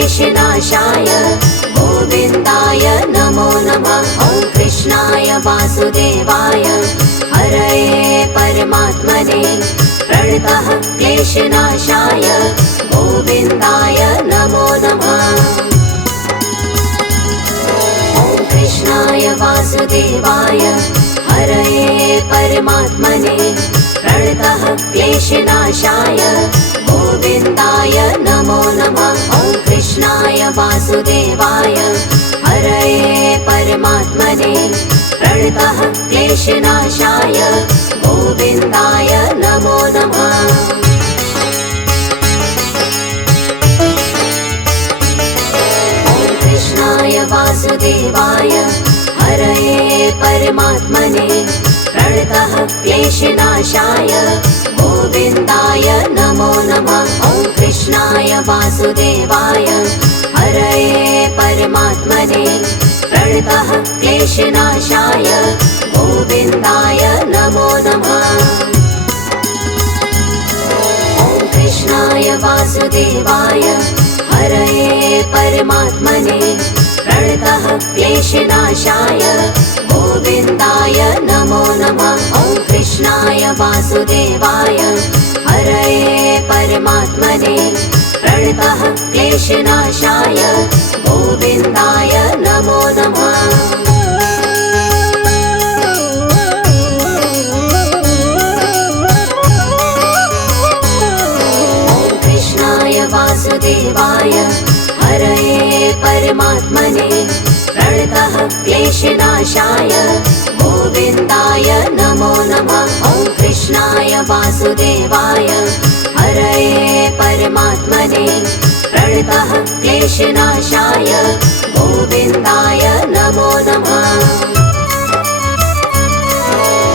क्लेशनाशाय गोविन्दाय नमो नमः। ॐ कृष्णाय वासुदेवाय हरये परमात्मने प्रणतः क्लेशनाशाय गोविन्दाय नमो नमः। ॐ कृष्णाय वासुदेवाय हरये परमात्मने प्रणतः क्लेशनाशाय गोविन्दाय नमो नमः। ॐ कृष्णाय वासुदेवाय हरये परमात्मने प्रणतः क्लेशनाशाय गोविन्दाय नमो नमः। ॐ कृष्णाय वासुदेवाय हरये परमात्मने प्रणतः क्लेशनाशाय गोविन्दाय नमो नमः। ॐ कृष्णाय वासुदेवाय हरये परमात्मने प्रणतः क्लेशनाशाय गोविन्दाय नमो नमः। ॐ कृष्णाय वासुदेवाय हरये परमात्मने प्रणतः क्लेशनाशाय गोविन्दाय नमो नमः। ॐ कृष्णाय वासुदेवाय हरये परमात्मने प्रणतः क्लेशनाशाय गोविन्दाय नमो नमः। ॐ कृष्णाय वासुदेवाय हरये परमात्मने प्रणतः क्लेशनाशाय गोविन्दाय नमो नमः। ॐ कृष्णाय वासुदेवाय हरये परमात्मने प्रणतः क्लेशनाशाय गोविन्दाय नमो नमः।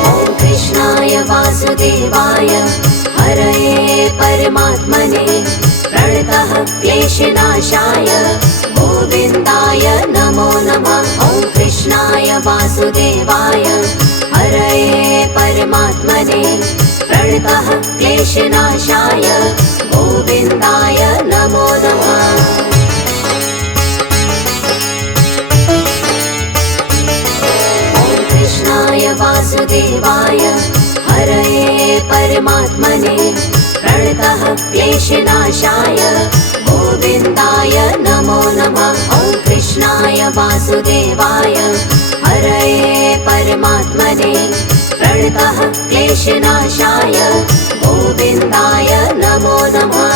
ॐ कृष्णाय वासुदेवाय हरये परमात्मने प्रणतः क्लेशनाशाय गोविन्दाय नमो नमः। ॐ कृष्णाय वासुदेवाय हरये परमात्मने प्रणतः क्लेशनाशाय गोविन्दाय नमो नमः। ॐ कृष्णाय वासुदेवाय हरये परमात्मने प्रणतः क्लेशनाशाय गोविन्दाय नमो नमः। ॐ कृष्णाय वासुदेवाय हरये परमात्मने प्रणतः क्लेशनाशाय गोविन्दाय नमो नमः।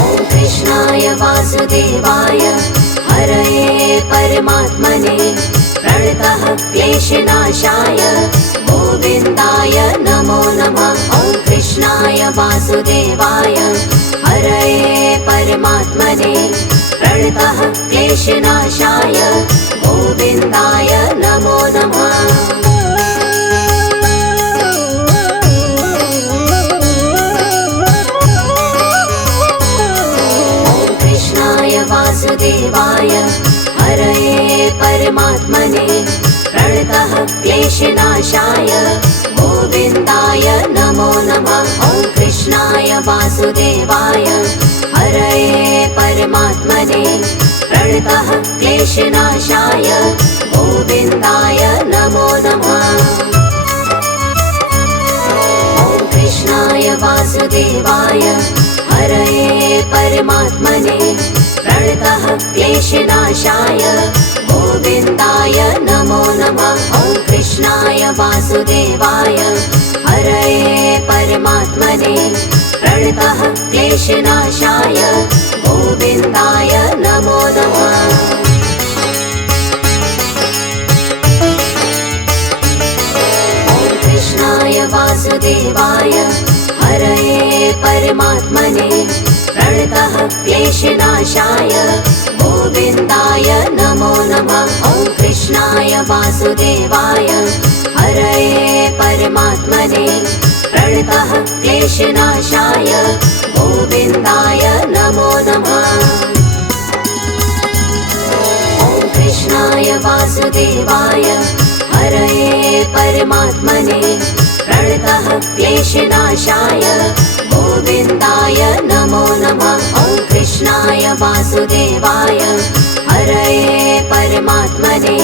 ॐ कृष्णाय वासुदेवाय हरये परमात्मने प्रणतः क्लेशनाशाय गोविन्दाय नमो नमः। ॐ कृष्णाय वासुदेवाय हरये परमात्मने प्रणतः क्लेशनाशाय गोविन्दाय नमो नमः। ॐ कृष्णाय वासुदेवाय हरये परमात्मने प्रणतः क्लेशनाशाय गोविन्दाय नमो नमः। ॐ कृष्णाय वासुदेवाय हरये परमात्मने प्रणतः क्लेशनाशाय गोविन्दाय नमो नमः। ॐ कृष्णाय वासुदेवाय हरये परमात्मने प्रणतः क्लेशनाशाय गोविन्दाय नमो नमः। ॐ कृष्णाय वासुदेवाय हरये परमात्मने प्रणतः क्लेशनाशाय गोविन्दाय नमो नमः। ॐ कृष्णाय वासुदेवाय हरये परमात्मने प्रणतः क्लेशनाशाय गोविन्दाय नमो नमः। ॐ कृष्णाय वासुदेवाय हरये परमात्मने प्रणतः क्लेशनाशाय गोविन्दाय नमो नमः। ॐ कृष्णाय वासुदेवाय हरये परमात्मने प्रणतः क्लेशनाशाय गोविन्दाय नमो नमः। वासुदेवाय हरये परमात्मने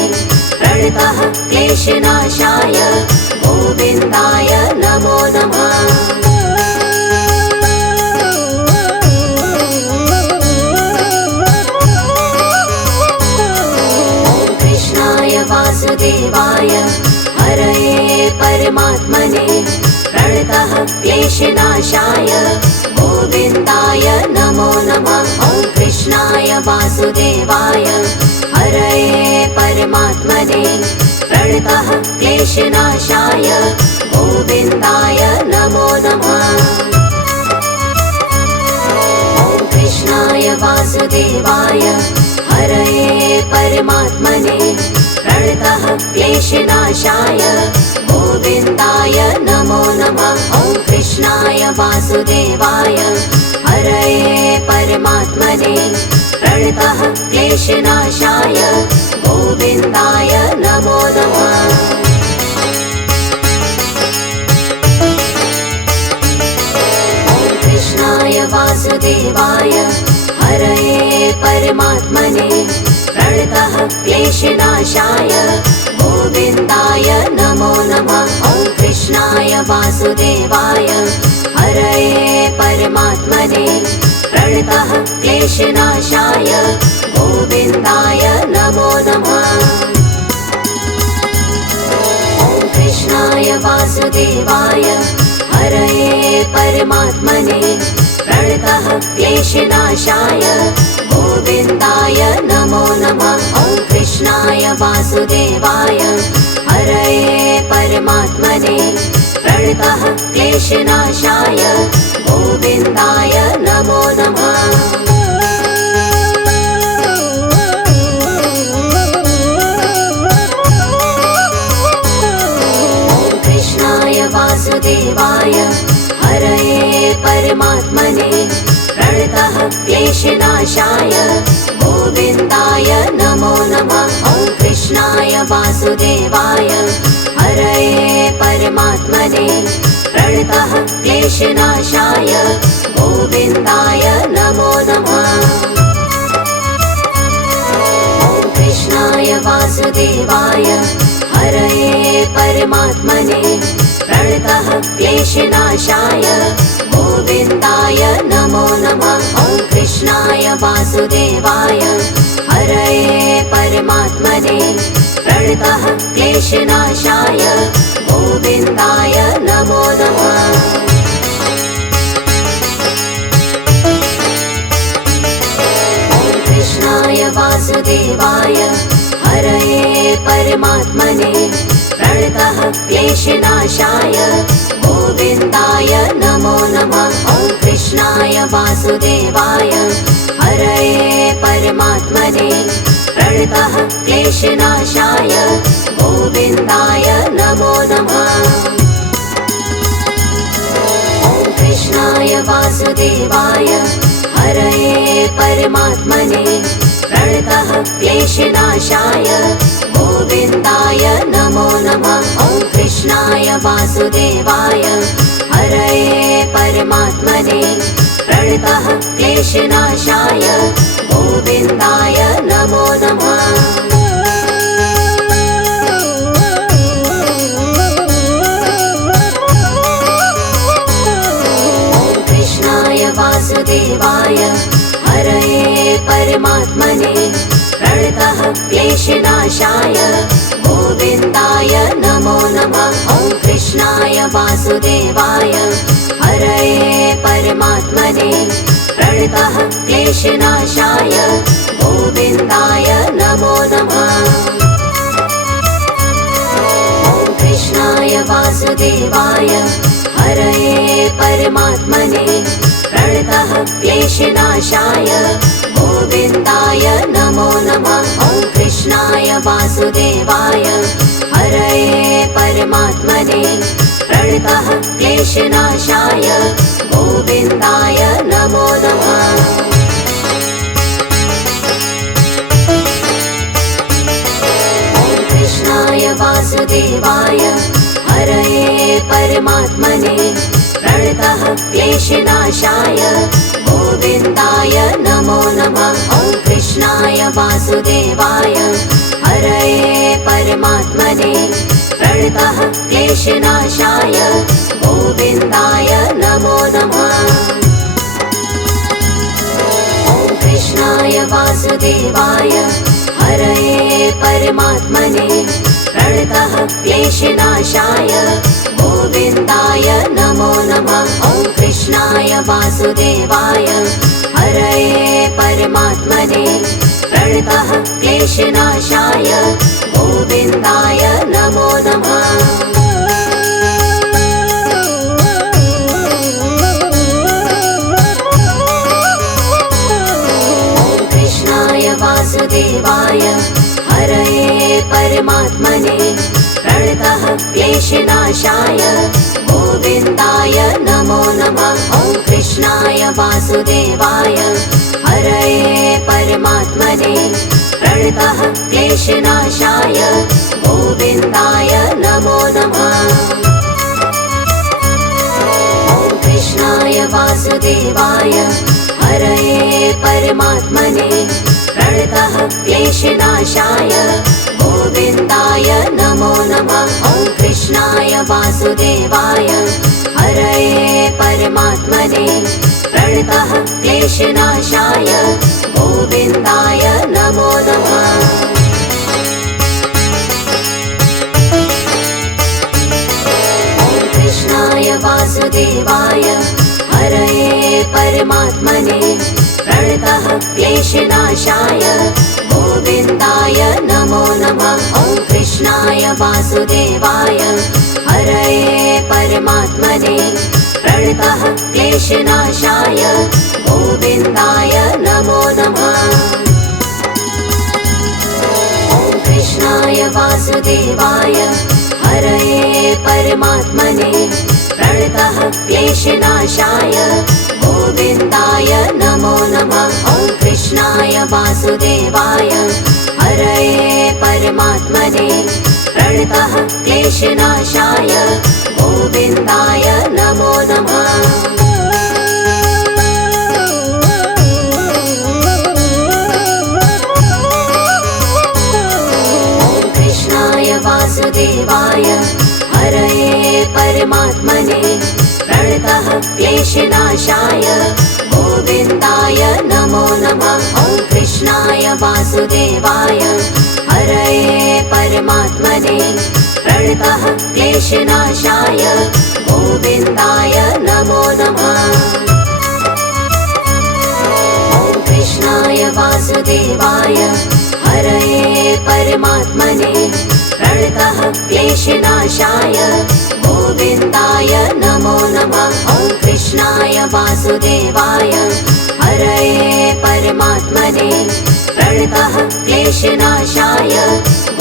प्रणतः क्लेशनाशाय गोविन्दाय नमो नमः। वासुदेवाय हरये परमात्मने प्रणतः क्लेशनाशाय गोविन्दाय नमो नमः। ॐ कृष्णाय वासुदेवाय हरये परमात्मने प्रणतः क्लेशनाशाय गोविन्दाय नमो नमः। ॐ कृष्णाय वासुदेवाय हरये परमात्मने प्रणतः क्लेशनाशाय गोविन्दाय नमो नमः। ॐ कृष्णाय वासुदेवाय हरये परमात्मने प्रणतः क्लेशनाशाय गोविन्दाय नमो नमः। ॐ कृष्णाय वासुदेवाय हरये परमात्मने प्रणतः क्लेशनाशाय गोविन्दाय नमो नमः। ॐ कृष्णाय वासुदेवाय हरये परमात्मने प्रणतः क्लेशनाशाय गोविन्दाय नमो नमः। ॐ कृष्णाय वासुदेवाय हरये परमात्मने प्रणतः क्लेशनाशाय गोविन्दाय नमो नमः। ॐ कृष्णाय वासुदेवाय हरये परमात्मने प्रणतः क्लेशनाशाय गोविन्दाय नमो नमः। ॐ कृष्णाय वासुदेवाय हरये परमात्मने प्रणतः क्लेशनाशाय गोविन्दाय नमो नमः। ॐ कृष्णाय वासुदेवाय हरये परमात्मने प्रणतः क्लेशनाशाय गोविन्दाय नमो नमः। ॐ कृष्णाय वासुदेवाय हरये परमात्मने प्रणतः क्लेशनाशाय गोविन्दाय नमो नमः। ॐ कृष्णाय वासुदेवाय हरये परमात्मने प्रणतः क्लेशनाशाय गोविन्दाय नमो नमः। ॐ कृष्णाय वासुदेवाय हरये परमात्मने प्रणतः क्लेशनाशाय गोविन्दाय नमो नमः। ॐ कृष्णाय वासुदेवाय हरये परमात्मने प्रणतः क्लेशनाशाय गोविन्दाय नमो नमः। ॐ कृष्णाय वासुदेवाय हरये परमात्मने प्रणतः क्लेशनाशाय गोविन्दाय नमो नमः। ॐ कृष्णाय वासुदेवाय हरये परमात्मने प्रणतः क्लेशनाशाय गोविन्दाय नमो नमः। ॐ कृष्णाय वासुदेवाय हरये परमात्मने प्रणतः क्लेशनाशाय गोविन्दाय नमो नमः। ॐ कृष्णाय वासुदेवाय हरये परमात्मने प्रणतः क्लेशनाशाय गोविन्दाय नमो नमः। ॐ कृष्णाय वासुदेवाय हरये परमात्मने प्रणतः क्लेशनाशाय गोविन्दाय नमो नमः। ॐ कृष्णाय वासुदेवाय हरये परमात्मने प्रणतः क्लेशनाशाय गोविन्दाय नमो नमः। ॐ कृष्णाय वासुदेवाय हरये परमात्मने प्रणतः क्लेशनाशाय गोविन्दाय नमो नमः। ॐ वासुदेवाय हरये परमात्मने प्रणतः क्लेशनाशाय गोविन्दाय नमो नमः। ॐ कृष्णाय वासुदेवाय हरये परमात्मने प्रणतः क्लेशनाशाय गोविन्दाय नमो नमः। ॐ कृष्णाय वासुदेवाय हरये परमात्मने प्रणतः क्लेशनाशाय गोविन्दाय नमो नमः। ॐ कृष्णाय वासुदेवाय हरये परमात्मने प्रणतः क्लेशनाशाय गोविन्दाय नमो नमः। ॐ कृष्णाय वासुदेवाय हरये परमात्मने प्रणतः क्लेशनाशाय गोविन्दाय नमो नमः। ॐ कृष्णाय वासुदेवाय हरये परमात्मने प्रणतः क्लेशनाशाय गोविन्दाय नमो नमः। ॐ कृष्णाय वासुदेवाय हरये परमात्मने प्रणतः क्लेशनाशाय गोविन्दाय नमो नमः। ॐ कृष्णाय वासुदेवाय हरये परमात्मने प्रणतः क्लेशनाशाय गोविन्दाय नमो नमः। ॐ कृष्णाय वासुदेवाय हरये परमात्मने प्रणतः क्लेशनाशाय गोविन्दाय नमो नमः। ॐ कृष्णाय वासुदेवाय हरये परमात्मने प्रणतः क्लेशनाशाय गोविन्दाय नमो नमः। ॐ कृष्णाय वासुदेवाय हरये परमात्मने प्रणतः क्लेशनाशाय गोविन्दाय नमो नमः। ॐ कृष्णाय वासुदेवाय हरये परमात्मने प्रणतः क्लेशनाशाय गोविन्दाय नमो नमः। ॐ कृष्णाय वासुदेवाय हरये परमात्मने प्रणतः क्लेशनाशाय गोविन्दाय नमो नमः। ॐ कृष्णाय वासुदेवाय हरये परमात्मने प्रणतः क्लेशनाशाय गोविन्दाय नमो नमः। ॐ कृष्णाय वासुदेवाय हरये परमात्मने प्रणतः क्लेशनाशाय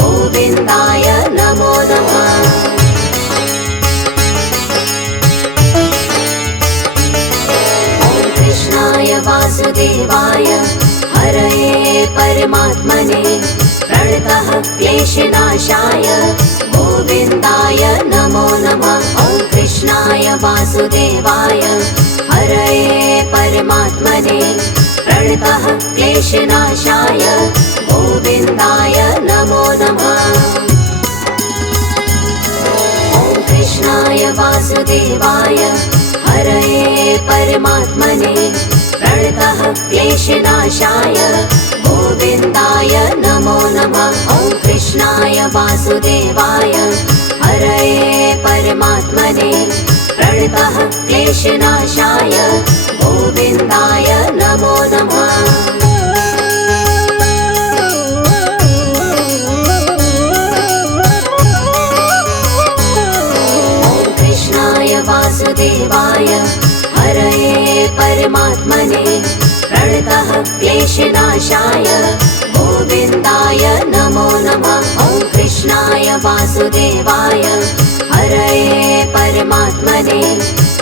गोविन्दाय नमो नमः। ॐ कृष्णाय वासुदेवाय हरये परमात्मने प्रणतः क्लेशनाशाय गोविन्दाय नमो नमः। ॐ कृष्णाय वासुदेवाय हरये परमात्मने प्रणतः क्लेशनाशाय गोविन्दाय नमो नमः। ॐ कृष्णाय वासुदेवाय हरये परमात्मने प्रणतः क्लेशनाशाय गोविन्दाय नमो नमः। ॐ कृष्णाय वासुदेवाय हरये परमात्मने प्रणतः क्लेशनाशाय गोविन्दाय नमो नमः। ॐ कृष्णाय वासुदेवाय हरये परमात्मने प्रणतः क्लेशनाशाय गोविन्दाय नमो नमः। ॐ कृष्णाय वासुदेवाय हरये परमात्मने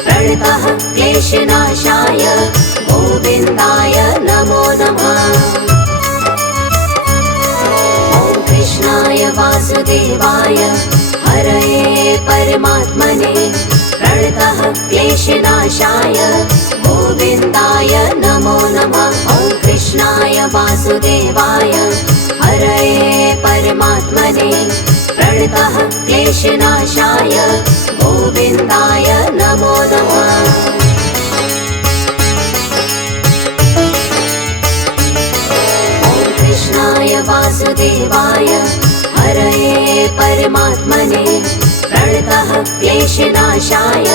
प्रणतः क्लेशनाशाय गोविन्दाय नमो नमः। ॐ कृष्णाय वासुदेवाय हरये परमात्मने प्रणतः क्लेशनाशाय गोविन्दाय नमो नमः। ॐ कृष्णाय वासुदेवाय वासुदेवाय हरये परमात्मने प्रणतः क्लेशनाशाय गोविन्दाय नमो नमः। कृष्णाय वासुदेवाय हरये परमात्मने प्रणतः क्लेशनाशाय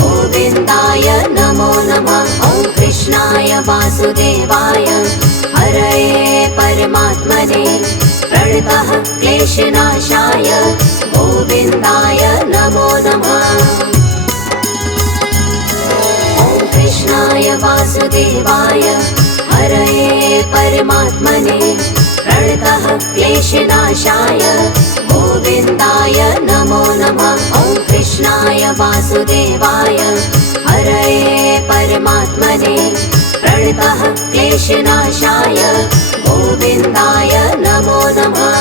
गोविन्दाय नमो नमः। ॐ कृष्णाय वासुदेवाय हरये परमात्मने प्रणतः क्लेशनाशाय गोविन्दाय नमो नमः। ॐ कृष्णाय वासुदेवाय हरये परमात्मने प्रणतः क्लेशनाशाय गोविन्दाय नमो नमः। ॐ कृष्णाय वासुदेवाय हरये परमात्मने प्रणतः क्लेशनाशाय गोविन्दाय नमो नमः।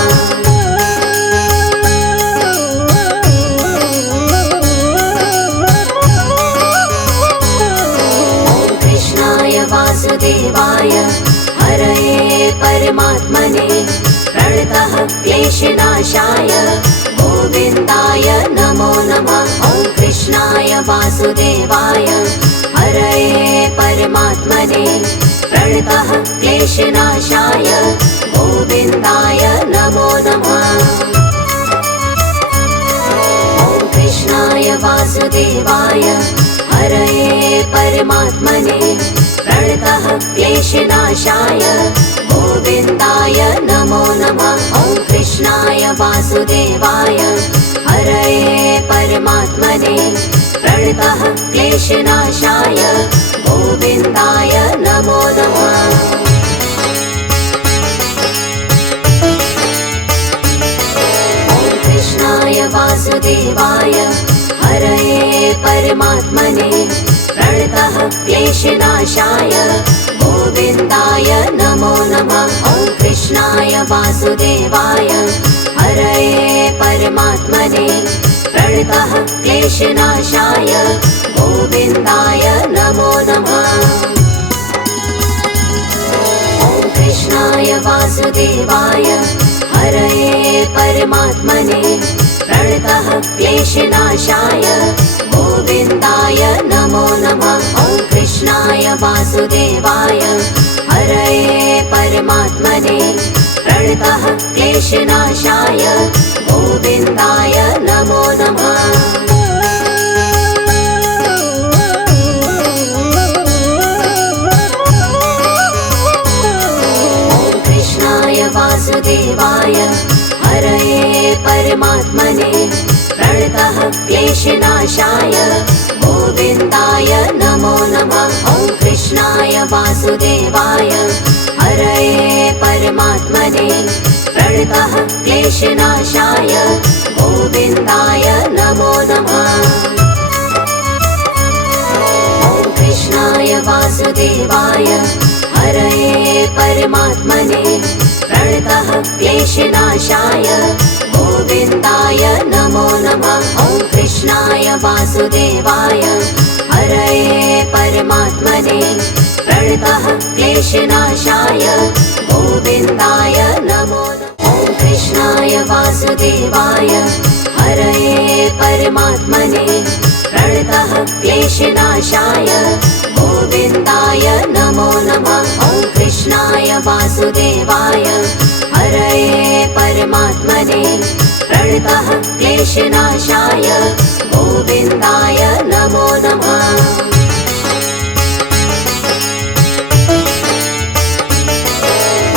वासुदेवाय हरये परमात्मने प्रणतः क्लेशनाशाय गोविन्दाय नमो नमः। ॐ कृष्णाय वासुदेवाय हरये परमात्मने प्रणतः क्लेशनाशाय गोविन्दाय नमो नमः। ॐ कृष्णाय वासुदेवाय हरये परमात्मने प्रणतः क्लेशनाशाय गोविन्दाय नमो नमः। ॐ कृष्णाय वासुदेवाय हरये परमात्मने प्रणतः क्लेशनाशाय गोविन्दाय नमो नमः। ॐ कृष्णाय वासुदेवाय हरये परमात्मने प्रणतः क्लेशनाशाय गोविन्दाय नमो नमः। ॐ कृष्णाय वासुदेवाय हरये परमात्मने प्रणतः क्लेशनाशाय गोविन्दाय नमो नमः। ॐ कृष्णाय वासुदेवाय हरये परमात्मने प्रणतः क्लेशनाशाय गोविन्दाय नमो नमः। ॐ कृष्णाय वासुदेवाय हरये परमात्मने प्रणतः क्लेशनाशाय गोविन्दाय नमो नमः। ॐ कृष्णाय वासुदेवाय हरये परमात्मने प्रणतः क्लेशनाशाय गोविन्दाय नमो नमः। ॐ कृष्णाय वासुदेवाय हरये परमात्मने प्रणतः क्लेशनाशाय गोविन्दाय नमो नमः। ॐ कृष्णाय वासुदेवाय हरये परमात्मने प्रणतः क्लेशनाशाय गोविन्दाय नमो नमः। ॐ कृष्णाय वासुदेवाय हरये परमात्मने प्रणतः क्लेशनाशाय गोविन्दाय नमो नमः। ॐ कृष्णाय वासुदेवाय हरये परमात्मने प्रणतः क्लेशनाशाय गोविन्दाय नमो नमः। ॐ कृष्णाय वासुदेवाय हरये परमात्मने प्रणतः क्लेशनाशाय गोविन्दाय नमो नमः।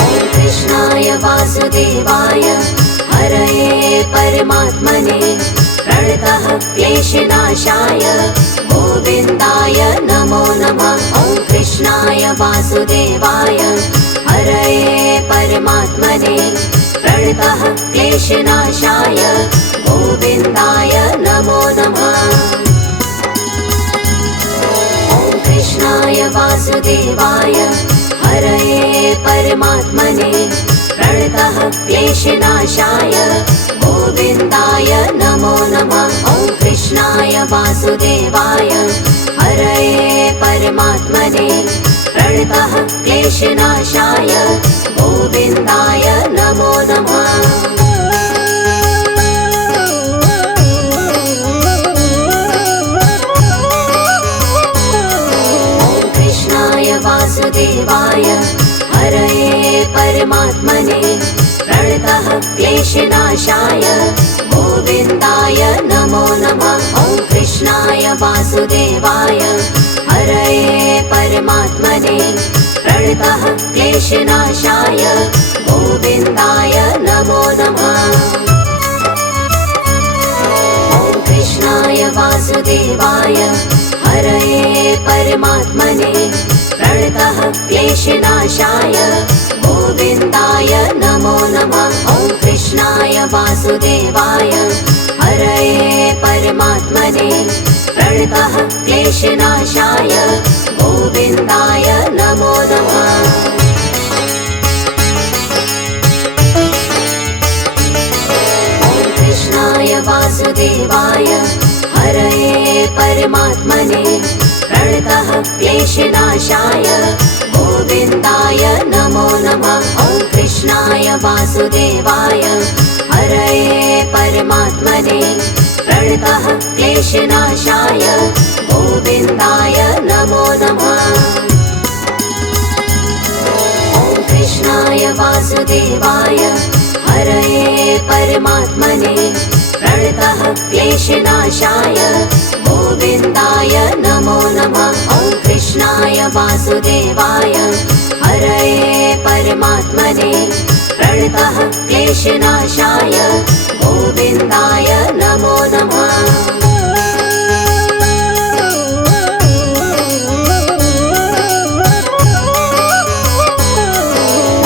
ॐ कृष्णाय वासुदेवाय हरये परमात्मने प्रणतः क्लेशनाशाय गोविन्दाय नमो नमः। ॐ कृष्णाय वासुदेवाय हरये परमात्मने प्रणतः क्लेशनाशाय गोविन्दाय नमो नमः। ॐ कृष्णाय वासुदेवाय हरये परमात्मने प्रणतः क्लेशनाशाय गोविन्दाय नमो नमः। ॐ कृष्णाय वासुदेवाय हरये परमात्मने प्रणतः क्लेशनाशाय क्लेशनाशाय गोविन्दाय नमो नमः। वासुदेवाय हरये परमात्मने प्रणतः क्लेशनाशाय गोविन्दाय नमो नमः। ॐ कृष्णाय वासुदेवाय हरये परमात्मने प्रणतः क्लेशनाशाय गोविन्दाय नमो नमः। ॐ कृष्णाय वासुदेवाय हरये परमात्मने प्रणतः क्लेशनाशाय गोविन्दाय नमो नमः। ॐ कृष्णाय वासुदेवाय हरये परमात्मने प्रणतः क्लेशनाशाय गोविन्दाय नमो नमः। ॐ कृष्णाय वासुदेवाय हरये परमात्मने प्रणतः क्लेशनाशाय गोविन्दाय नमो नमः। ॐ कृष्णाय वासुदेवाय हरये परमात्मने प्रणतः क्लेशनाशाय गोविन्दाय नमो नमः। ॐ कृष्णाय वासुदेवाय हरये परमात्मने प्रणतः क्लेशनाशाय गोविन्दाय नमो नमः। ॐ कृष्णाय वासुदेवाय हरये परमात्मने प्रणतः क्लेशनाशाय गोविन्दाय नमो नमः।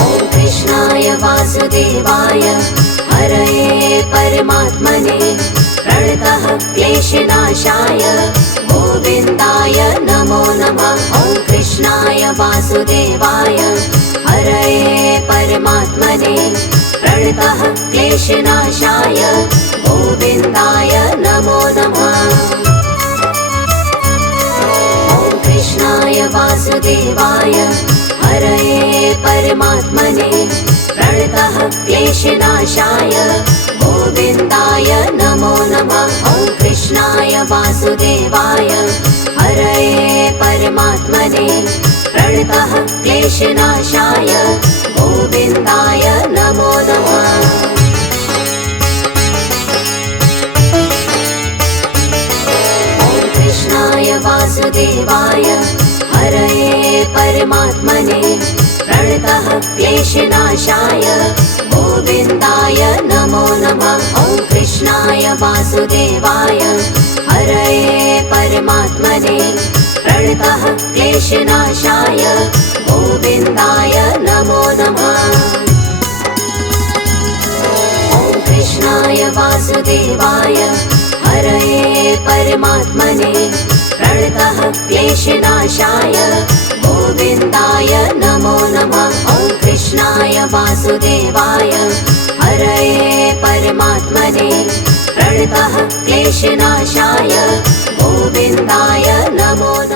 ॐ कृष्णाय वासुदेवाय हरये परमात्मने प्रणतः क्लेशनाशाय गोविन्दाय नमो नमः। ॐ कृष्णाय वासुदेवाय हरये परमात्मने प्रणतः क्लेशनाशाय गोविन्दाय नमो नमः। ॐ कृष्णाय वासुदेवाय हरये परमात्मने प्रणतः क्लेशनाशाय गोविन्दाय नमो नमः। ॐ कृष्णाय वासुदेवाय हरये परमात्मने प्रणतः क्लेशनाशाय गोविन्दाय नमो नमः। ॐ कृष्णाय वासुदेवाय हरये परमात्मने प्रणतः क्लेशनाशाय गोविन्दाय नमो नमः। ॐ कृष्णाय वासुदेवाय हरये परमात्मने प्रणतः क्लेशनाशाय गोविन्दाय नमो नमः। ॐ कृष्णाय वासुदेवाय हरये परमात्मने प्रणतः क्लेशनाशाय गोविन्दाय नमो नमः। ॐ कृष्णाय वासुदेवाय हरये परमात्मने प्रणतः क्लेशनाशाय गोविन्दाय नमो नमः।